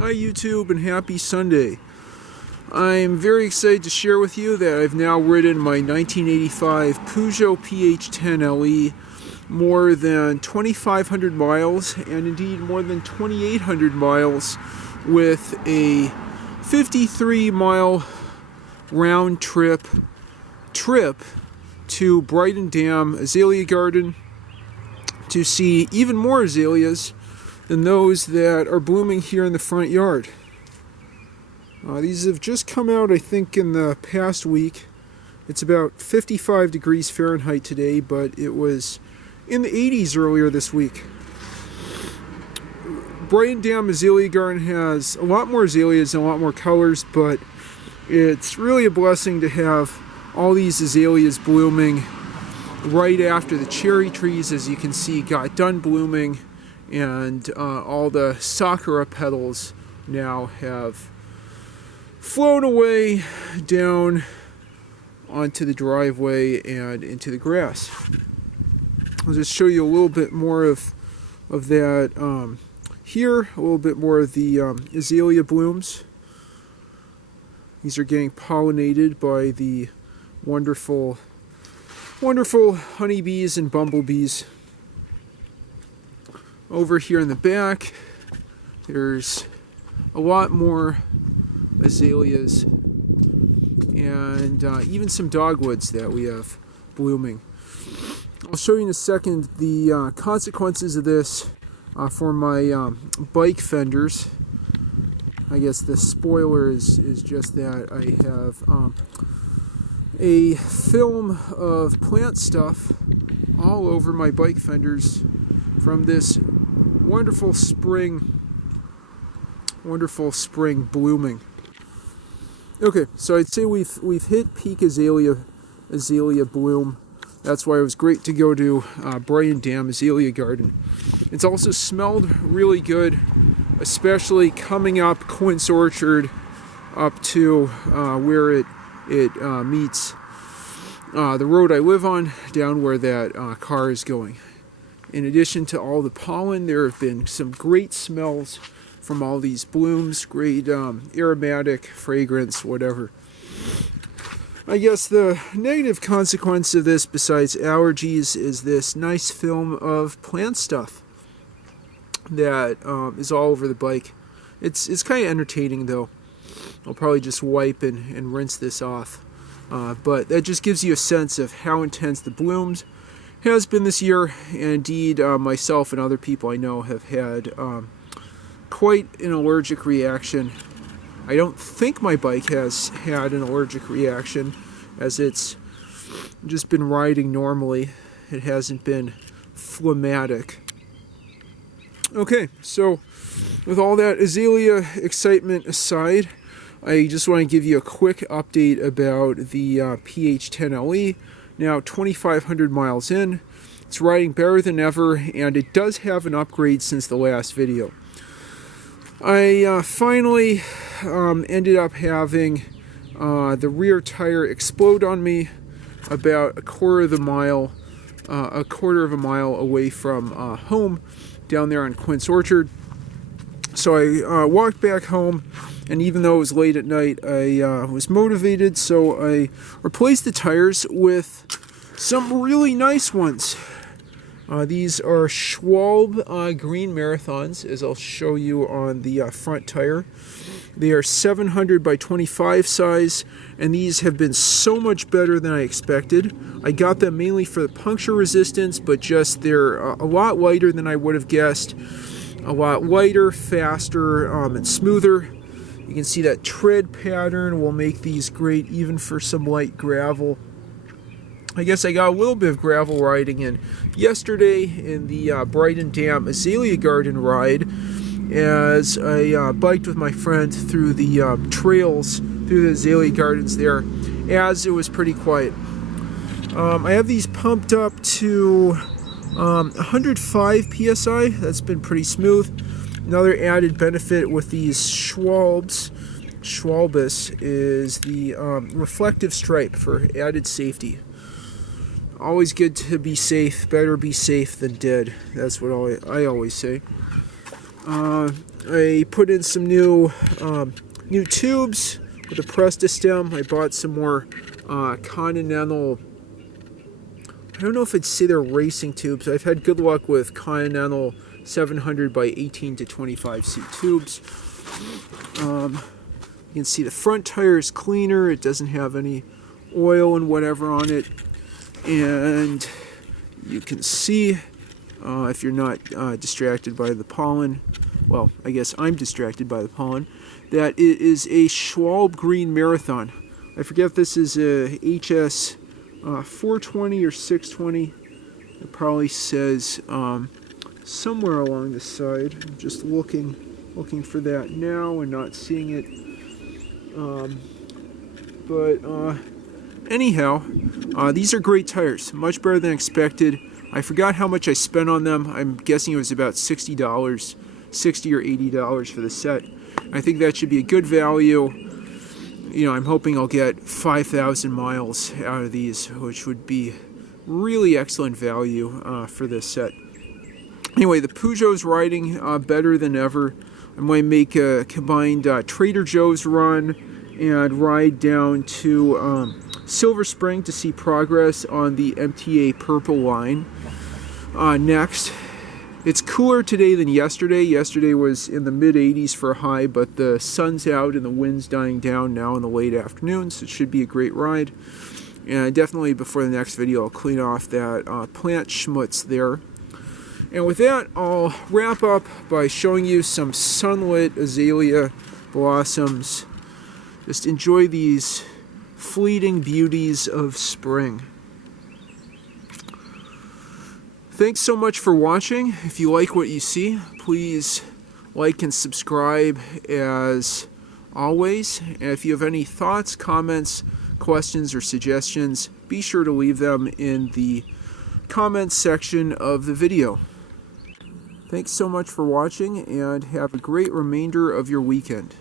Hi YouTube and happy Sunday. I'm very excited to share with you that I've now ridden my 1985 Peugeot PH10LE more than 2,500 miles and indeed more than 2,800 miles with a 53-mile round trip to Brighton Dam Azalea Garden to see even more azaleas than those that are blooming here in the front yard. These have just come out, I think, in the past week. It's about 55 degrees Fahrenheit today, but it was in the 80s earlier this week. Brighton Dam Azalea Garden has a lot more azaleas and a lot more colors, but it's really a blessing to have all these azaleas blooming right after the cherry trees, as you can see, got done blooming, and all the sakura petals now have flown away down onto the driveway and into the grass. I'll just show you a little bit more of that here, a little bit more of the azalea blooms. These are getting pollinated by the wonderful honeybees and bumblebees. Over here in the back, there's a lot more azaleas and even some dogwoods that we have blooming. I'll show you in a second the consequences of this for my bike fenders. I guess the spoiler is just that I have a film of plant stuff all over my bike fenders from this wonderful spring blooming. Okay, so I'd say we've hit peak azalea bloom. That's why it was great to go to Brighton Dam Azalea Garden. It's also smelled really good, especially coming up Quince Orchard up to where it meets the road I live on, down where that car is going. In addition to all the pollen, there have been some great smells from all these blooms, great aromatic fragrance, whatever. I guess the negative consequence of this, besides allergies, is this nice film of plant stuff that is all over the bike. It's kind of entertaining, though. I'll probably just wipe and rinse this off. But that just gives you a sense of how intense the blooms has been this year, and indeed myself and other people I know have had quite an allergic reaction. I don't think my bike has had an allergic reaction, as it's just been riding normally. It hasn't been phlegmatic. Okay, so with all that azalea excitement aside, I just want to give you a quick update about the PH10LE. Now 2,500 miles in, it's riding better than ever, and it does have an upgrade since the last video. I finally ended up having the rear tire explode on me about a quarter of a mile away from home down there on Quince Orchard. So I walked back home, and even though it was late at night, I was motivated, so I replaced the tires with some really nice ones. These are Schwalbe Green Marathons, as I'll show you on the front tire. They are 700 by 25 size, and these have been so much better than I expected. I got them mainly for the puncture resistance, but just they're a lot lighter than I would have guessed. A lot lighter, faster, and smoother. You can see that tread pattern will make these great even for some light gravel. I guess I got a little bit of gravel riding in yesterday in the Brighton Dam Azalea Garden ride, as I biked with my friend through the trails, through the azalea gardens there, as it was pretty quiet. I have these pumped up to 105 psi. That's been pretty smooth. Another added benefit with these Schwalbes is the reflective stripe for added safety. Always good to be safe. Better be safe than dead. That's what I always say. I put in some new tubes with a Presta stem. I bought some more Continental. I don't know if I'd say they're racing tubes. I've had good luck with Continental 700 by 18 to 25 C tubes. You can see the front tire is cleaner. It doesn't have any oil and whatever on it. And you can see, if you're not distracted by the pollen, well, I guess I'm distracted by the pollen, that it is a Schwalbe Green Marathon. I forget if this is a HS 420 or 620. It probably says somewhere along the side. I'm just looking for that now and not seeing it. Anyhow, these are great tires. Much better than expected. I forgot how much I spent on them. I'm guessing it was about $60, $60 or $80 for the set. I think that should be a good value. You know, I'm hoping I'll get 5,000 miles out of these, which would be really excellent value for this set. Anyway, the Peugeot's riding better than ever. I might make a combined Trader Joe's run and ride down to Silver Spring to see progress on the MTA Purple line. Next, it's cooler today than yesterday. Yesterday was in the mid-80s for a high, but the sun's out and the wind's dying down now in the late afternoon, so it should be a great ride. And definitely before the next video, I'll clean off that plant schmutz there. And with that, I'll wrap up by showing you some sunlit azalea blossoms. Just enjoy these fleeting beauties of spring. Thanks so much for watching. If you like what you see, please like and subscribe as always. And if you have any thoughts, comments, questions, or suggestions, be sure to leave them in the comments section of the video. Thanks so much for watching, and have a great remainder of your weekend.